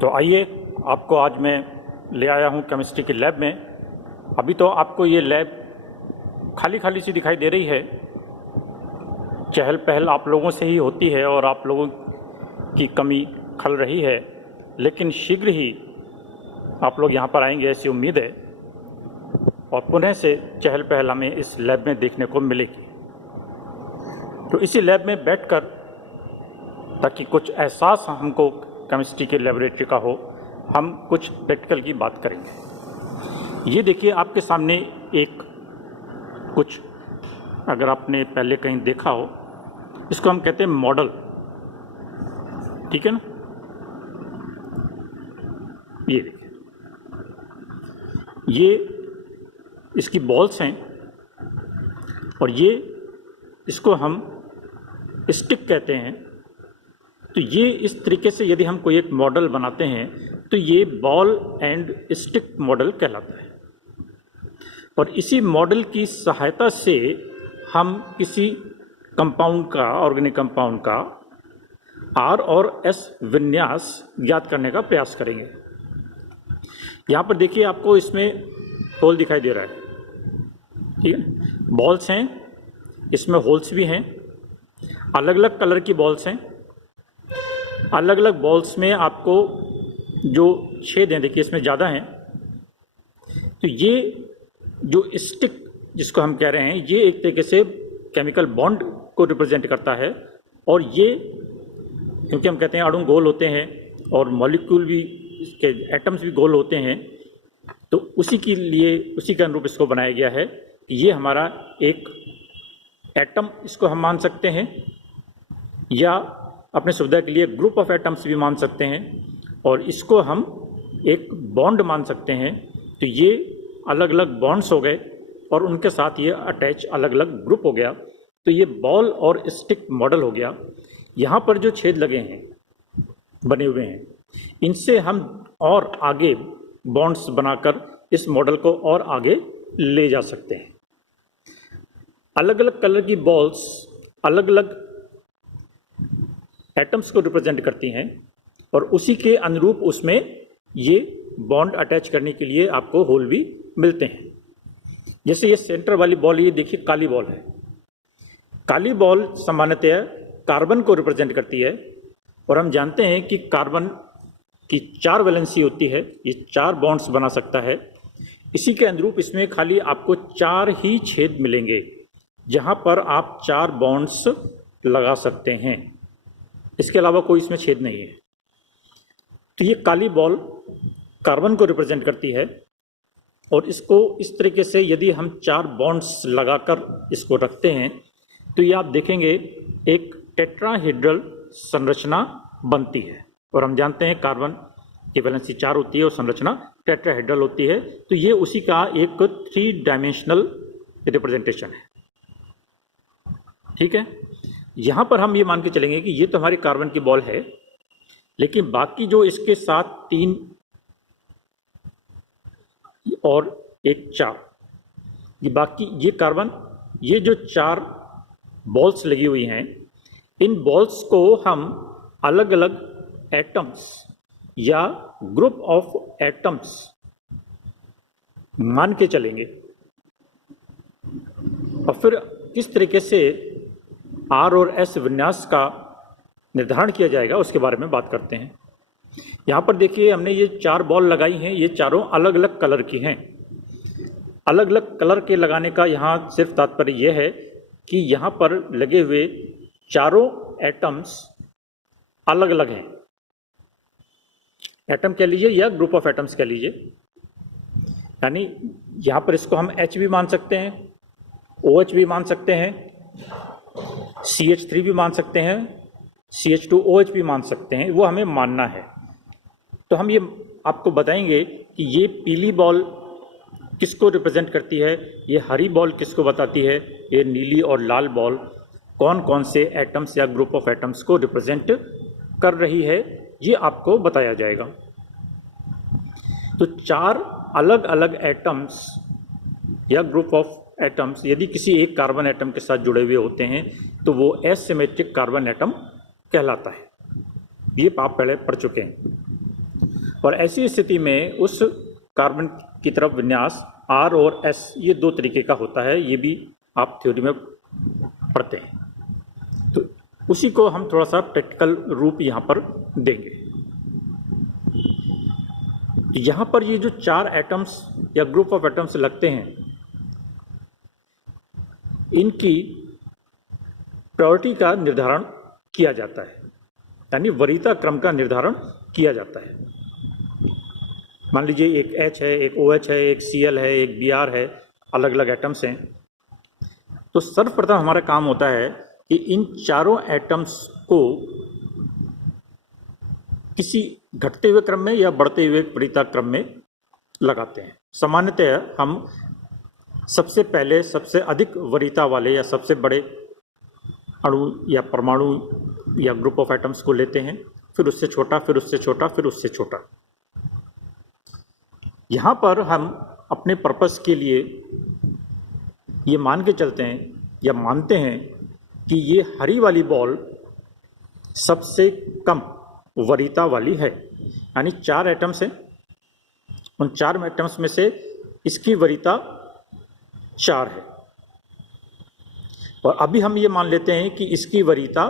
तो आइए, आपको आज मैं ले आया हूँ केमिस्ट्री की लैब में। अभी तो आपको ये लैब खाली खाली सी दिखाई दे रही है। चहल पहल आप लोगों से ही होती है और आप लोगों की कमी खल रही है, लेकिन शीघ्र ही आप लोग यहाँ पर आएंगे ऐसी उम्मीद है और पुनः से चहल पहल हमें इस लैब में देखने को मिलेगी। तो इसी लैब में बैठकर, ताकि कुछ एहसास हमको केमिस्ट्री के लेबोरेटरी का हो, हम कुछ प्रैक्टिकल की बात करेंगे। ये देखिए आपके सामने एक कुछ, अगर आपने पहले कहीं देखा हो, इसको हम कहते हैं मॉडल, ठीक है ना। ये देखिए, ये इसकी बॉल्स हैं और ये इसको हम स्टिक कहते हैं। तो ये इस तरीके से यदि हम कोई एक मॉडल बनाते हैं तो ये बॉल एंड स्टिक मॉडल कहलाता है। और इसी मॉडल की सहायता से हम किसी कंपाउंड का, ऑर्गेनिक कंपाउंड का आर और एस विन्यास ज्ञात करने का प्रयास करेंगे। यहाँ पर देखिए, आपको इसमें होल दिखाई दे रहा है, ठीक है। बॉल्स हैं, इसमें होल्स भी हैं, अलग अलग कलर की बॉल्स हैं। अलग अलग बॉल्स में आपको जो छेद हैं, देखिए इसमें ज़्यादा हैं। तो ये जो स्टिक जिसको हम कह रहे हैं, ये एक तरीके से केमिकल बॉन्ड को रिप्रेजेंट करता है। और ये, क्योंकि हम कहते हैं अणु गोल होते हैं और मॉलिक्यूल भी, इसके एटम्स भी गोल होते हैं, तो उसी के लिए, उसी के अनुरूप इसको बनाया गया है। ये हमारा एक एटम, इसको हम मान सकते हैं, या अपने सुविधा के लिए ग्रुप ऑफ एटम्स भी मान सकते हैं, और इसको हम एक बॉन्ड मान सकते हैं। तो ये अलग अलग बॉन्ड्स हो गए और उनके साथ ये अटैच अलग अलग ग्रुप हो गया। तो ये बॉल और स्टिक मॉडल हो गया। यहाँ पर जो छेद लगे हैं, बने हुए हैं, इनसे हम और आगे बॉन्ड्स बनाकर इस मॉडल को और आगे ले जा सकते हैं। अलग अलग कलर की बॉल्स अलग अलग एटम्स को रिप्रेजेंट करती हैं और उसी के अनुरूप उसमें ये बॉन्ड अटैच करने के लिए आपको होल भी मिलते हैं। जैसे ये सेंटर वाली बॉल, ये देखिए काली बॉल है। काली बॉल सामान्यतः कार्बन को रिप्रेजेंट करती है और हम जानते हैं कि कार्बन की 4 वैलेंसी होती है, ये 4 बॉन्ड्स बना सकता है। इसी के अनुरूप इसमें खाली आपको 4 ही छेद मिलेंगे जहां पर आप 4 बॉन्ड्स लगा सकते हैं। इसके अलावा कोई इसमें छेद नहीं है। तो ये काली बॉल कार्बन को रिप्रेजेंट करती है और इसको इस तरीके से यदि हम 4 बॉन्ड्स लगाकर इसको रखते हैं तो ये आप देखेंगे एक टेट्राहेड्रल संरचना बनती है। और हम जानते हैं कार्बन की वैलेंसी 4 होती है और संरचना टेट्राहेड्रल होती है। तो ये उसी का एक 3 डायमेंशनल रिप्रेजेंटेशन है, ठीक है। यहाँ पर हम ये मान के चलेंगे कि ये तो हमारी कार्बन की बॉल है, लेकिन बाकी जो इसके साथ 3 और एक 4, ये बाकी, ये कार्बन, ये जो 4 बॉल्स लगी हुई हैं, इन बॉल्स को हम अलग अलग एटम्स या ग्रुप ऑफ एटम्स मान के चलेंगे। और फिर किस तरीके से आर और एस विन्यास का निर्धारण किया जाएगा उसके बारे में बात करते हैं। यहाँ पर देखिए, हमने ये 4 बॉल लगाई हैं, ये चारों अलग अलग कलर की हैं। अलग अलग कलर के लगाने का यहाँ सिर्फ तात्पर्य यह है कि यहाँ पर लगे हुए चारों एटम्स अलग अलग हैं। एटम कह लीजिए या ग्रुप ऑफ एटम्स कह लीजिए, यानी यहाँ पर इसको हम H भी मान सकते हैं, OH भी मान सकते हैं, CH3 भी मान सकते हैं, CH2OH भी मान सकते हैं। वो हमें मानना है। तो हम ये आपको बताएंगे कि ये पीली बॉल किसको रिप्रेजेंट करती है, ये हरी बॉल किसको बताती है, ये नीली और लाल बॉल कौन कौन से एटम्स या ग्रुप ऑफ एटम्स को रिप्रेजेंट कर रही है, ये आपको बताया जाएगा। तो 4 अलग अलग एटम्स या ग्रुप ऑफ एटम्स यदि किसी एक कार्बन एटम के साथ जुड़े हुए होते हैं तो वो एसिमेट्रिक कार्बन एटम कहलाता है। ये आप पहले पढ़ चुके हैं। और ऐसी स्थिति में उस कार्बन की तरफ विन्यास R और S ये दो तरीके का होता है, ये भी आप थ्योरी में पढ़ते हैं। तो उसी को हम थोड़ा सा प्रैक्टिकल रूप यहाँ पर देंगे। यहाँ पर ये जो 4 एटम्स या ग्रुप ऑफ एटम्स लगते हैं, इनकी प्रायोरिटी का निर्धारण किया जाता है, यानी वरीयता क्रम का निर्धारण किया जाता है। मान लीजिए एक H है, एक OH है, एक Cl है, एक Br है, अलग अलग एटम्स हैं। तो सर्वप्रथम हमारा काम होता है कि इन चारों एटम्स को किसी घटते हुए क्रम में या बढ़ते हुए वरीयता क्रम में लगाते हैं। सामान्यतः हम सबसे पहले सबसे अधिक वरीयता वाले या सबसे बड़े अणु या परमाणु या ग्रुप ऑफ एटम्स को लेते हैं, फिर उससे छोटा, फिर उससे छोटा, फिर उससे छोटा। यहाँ पर हम अपने पर्पस के लिए ये मान के चलते हैं या मानते हैं कि ये हरी वाली बॉल सबसे कम वरीयता वाली है, यानी 4 एटम्स हैं, उन 4 एटम्स में से इसकी वरीयता 4 है। और अभी हम ये मान लेते हैं कि इसकी वरीयता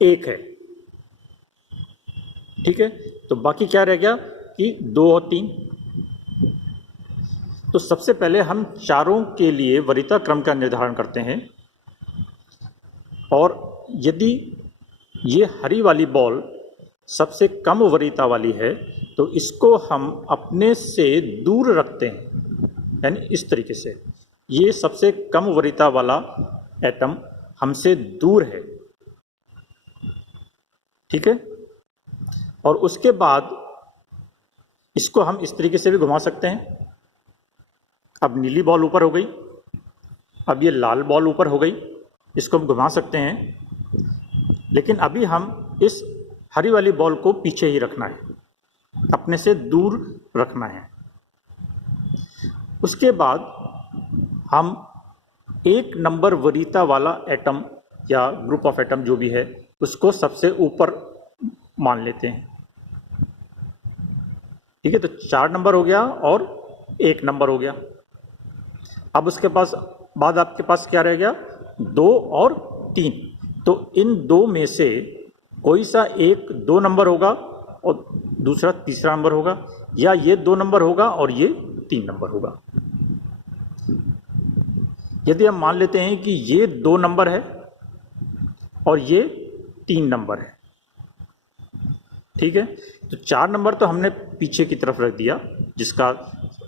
1 है, ठीक है। तो बाकी क्या रह गया कि 2 और 3। तो सबसे पहले हम चारों के लिए वरीयता क्रम का निर्धारण करते हैं, और यदि ये हरी वाली बॉल सबसे कम वरीयता वाली है तो इसको हम अपने से दूर रखते हैं, यानी इस तरीके से ये सबसे कम वरीयता वाला एटम हमसे दूर है, ठीक है। और उसके बाद इसको हम इस तरीके से भी घुमा सकते हैं। अब नीली बॉल ऊपर हो गई, अब ये लाल बॉल ऊपर हो गई, इसको हम घुमा सकते हैं, लेकिन अभी हम इस हरी वाली बॉल को पीछे ही रखना है, अपने से दूर रखना है। उसके बाद हम 1 नंबर वरीयता वाला एटम या ग्रुप ऑफ एटम जो भी है उसको सबसे ऊपर मान लेते हैं, ठीक है। तो 4 नंबर हो गया और 1 नंबर हो गया। अब उसके बाद आपके पास क्या रह गया, 2 और 3। तो इन 2 में से कोई सा एक 2 नंबर होगा और दूसरा तीसरा नंबर होगा, या ये 2 नंबर होगा और ये 3 नंबर होगा। यदि हम मान लेते हैं कि ये 2 नंबर है और ये 3 नंबर है, ठीक है। तो 4 नंबर तो हमने पीछे की तरफ रख दिया, जिसका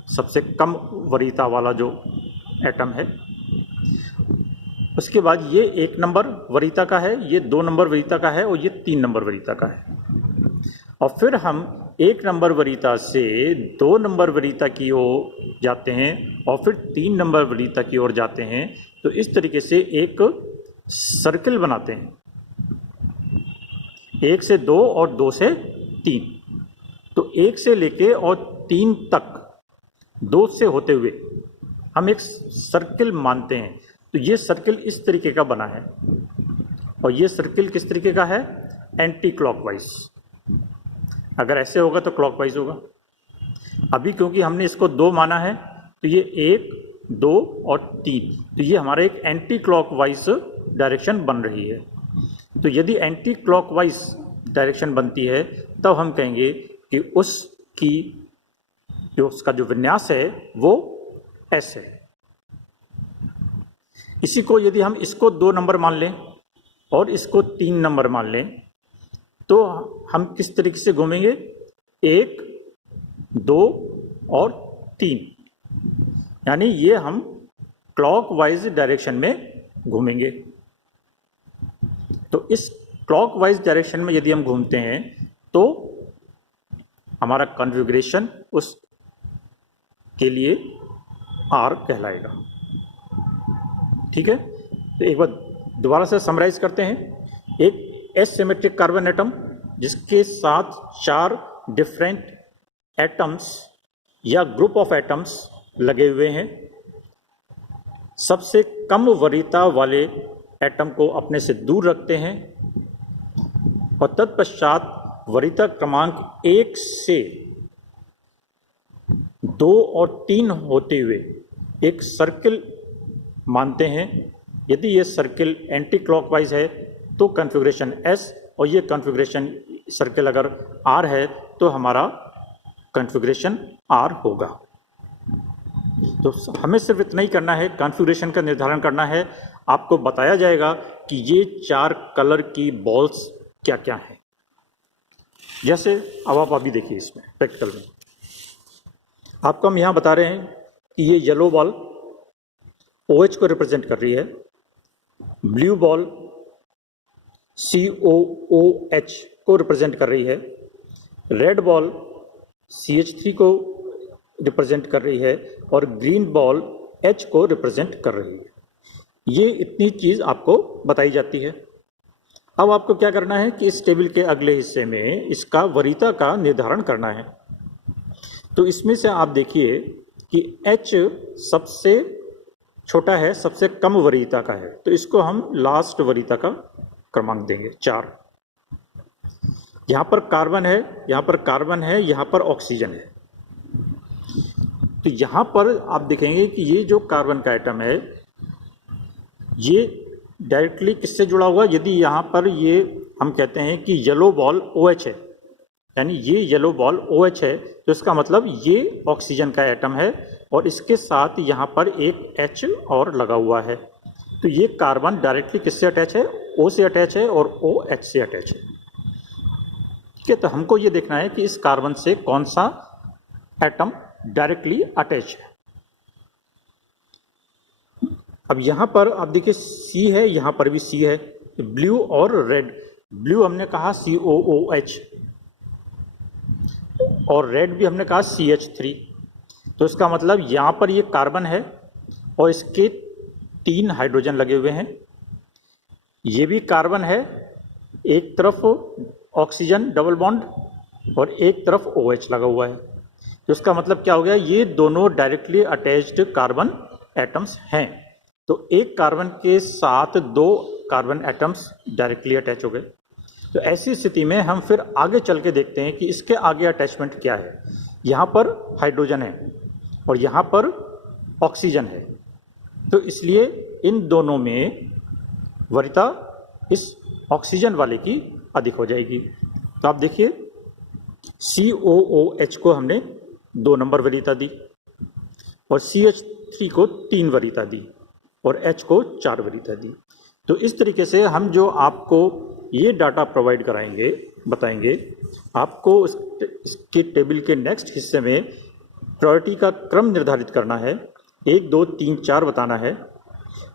सबसे कम वरीयता वाला जो एटम है। उसके बाद ये 1 नंबर वरीयता का है, ये 2 नंबर वरीयता का है और ये 3 नंबर वरीयता का है। और फिर हम 1 नंबर वरीयता से 2 नंबर वरीयता की ओर जाते हैं और फिर 3 नंबर वरीयता की ओर जाते हैं। तो इस तरीके से एक सर्किल बनाते हैं, 1 से 2 और 2 से 3। तो 1 से लेके और 3 तक 2 से होते हुए हम एक सर्किल मानते हैं। तो ये सर्किल इस तरीके का बना है, और ये सर्किल किस तरीके का है, एंटी क्लॉकवाइज। अगर ऐसे होगा तो क्लॉकवाइज होगा। अभी क्योंकि हमने इसको 2 माना है तो ये 1, 2 और 3, तो ये हमारा एक एंटी क्लॉकवाइज डायरेक्शन बन रही है। तो यदि एंटी क्लॉकवाइज डायरेक्शन बनती है तब हम कहेंगे कि उसका जो विन्यास है वो S है। इसी को यदि हम इसको 2 नंबर मान लें और इसको 3 नंबर मान लें तो हम किस तरीके से घूमेंगे, 1, 2 और 3, यानी ये हम क्लॉकवाइज डायरेक्शन में घूमेंगे। तो इस क्लॉकवाइज डायरेक्शन में यदि हम घूमते हैं तो हमारा कॉन्फ़िगरेशन उस के लिए R कहलाएगा, ठीक है। तो एक बार दोबारा से समराइज करते हैं। एक एसिमेट्रिक कार्बन एटम जिसके साथ 4 डिफरेंट एटम्स या ग्रुप ऑफ एटम्स लगे हुए हैं, सबसे कम वरीयता वाले एटम को अपने से दूर रखते हैं और तत्पश्चात वरीयता क्रमांक 1 से 2 और 3 होते हुए एक सर्किल मानते हैं। यदि ये सर्किल एंटी क्लॉकवाइज है तो कॉन्फ़िगरेशन एस, और ये कॉन्फ़िगरेशन सर्किल अगर आर है तो हमारा कॉन्फ़िगरेशन आर होगा। तो हमें सिर्फ इतना ही करना है, कॉन्फ़िगरेशन का निर्धारण करना है। आपको बताया जाएगा कि ये 4 कलर की बॉल्स क्या क्या हैं। जैसे अब आप अभी देखिए इसमें प्रैक्टिकल में आपको हम यहाँ बता रहे हैं कि ये येलो बॉल OH को रिप्रेजेंट कर रही है, ब्लू बॉल COOH को रिप्रेजेंट कर रही है, रेड बॉल CH3 को रिप्रेजेंट कर रही है और ग्रीन बॉल H को रिप्रेजेंट कर रही है। ये इतनी चीज़ आपको बताई जाती है। अब आपको क्या करना है कि इस टेबल के अगले हिस्से में इसका वरीयता का निर्धारण करना है। तो इसमें से आप देखिए कि H सबसे छोटा है, सबसे कम वरीयता का है, तो इसको हम लास्ट वरीयता का क्रमांक देंगे 4। यहाँ पर कार्बन है, यहाँ पर कार्बन है, यहाँ पर ऑक्सीजन है। तो यहाँ पर आप देखेंगे कि ये जो कार्बन का एटम है ये डायरेक्टली किससे जुड़ा हुआ। यदि यहाँ पर ये हम कहते हैं कि येलो बॉल OH है, यानी ये येलो बॉल OH है, तो इसका मतलब ये ऑक्सीजन का एटम है और इसके साथ यहाँ पर एक H और लगा हुआ है। तो ये कार्बन डायरेक्टली किससे अटैच है, O से अटैच है और OH से अटैच है। ठीक है, तो हमको ये देखना है कि इस कार्बन से कौन सा एटम डायरेक्टली अटैच है। अब यहाँ पर आप देखिए C है, यहाँ पर भी C है, ब्लू और रेड। ब्लू हमने कहा COOH और रेड भी हमने कहा CH3। तो इसका मतलब यहाँ पर ये कार्बन है और इसके 3 हाइड्रोजन लगे हुए हैं। ये भी कार्बन है, एक तरफ ऑक्सीजन डबल बॉन्ड और एक तरफ OH लगा हुआ है। तो इसका मतलब क्या हो गया, ये दोनों डायरेक्टली अटैच्ड कार्बन एटम्स हैं। तो एक कार्बन के साथ 2 कार्बन एटम्स डायरेक्टली अटैच हो गए। तो ऐसी स्थिति में हम फिर आगे चल के देखते हैं कि इसके आगे अटैचमेंट क्या है। यहाँ पर हाइड्रोजन है और यहाँ पर ऑक्सीजन है, तो इसलिए इन दोनों में वरीयता इस ऑक्सीजन वाले की अधिक हो जाएगी। तो आप देखिए COOH को हमने 2 नंबर वरीयता दी और CH3 को 3 वरीयता दी और H को 4 वरीयता दी। तो इस तरीके से हम जो आपको ये डाटा प्रोवाइड कराएंगे, बताएंगे, आपको इसके टेबल के नेक्स्ट हिस्से में प्रायोरिटी का क्रम निर्धारित करना है। 1 2 3 4 बताना है।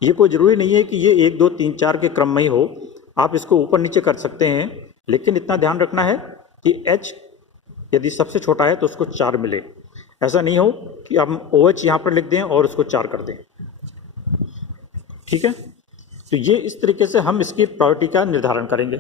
ये कोई ज़रूरी नहीं है कि ये 1 2 3 4 के क्रम में ही हो, आप इसको ऊपर नीचे कर सकते हैं, लेकिन इतना ध्यान रखना है कि H यदि सबसे छोटा है तो उसको 4 मिले। ऐसा नहीं हो कि हम OH यहाँ पर लिख दें और उसको 4 कर दें। ठीक है, तो ये इस तरीके से हम इसकी प्रायोरिटी का निर्धारण करेंगे।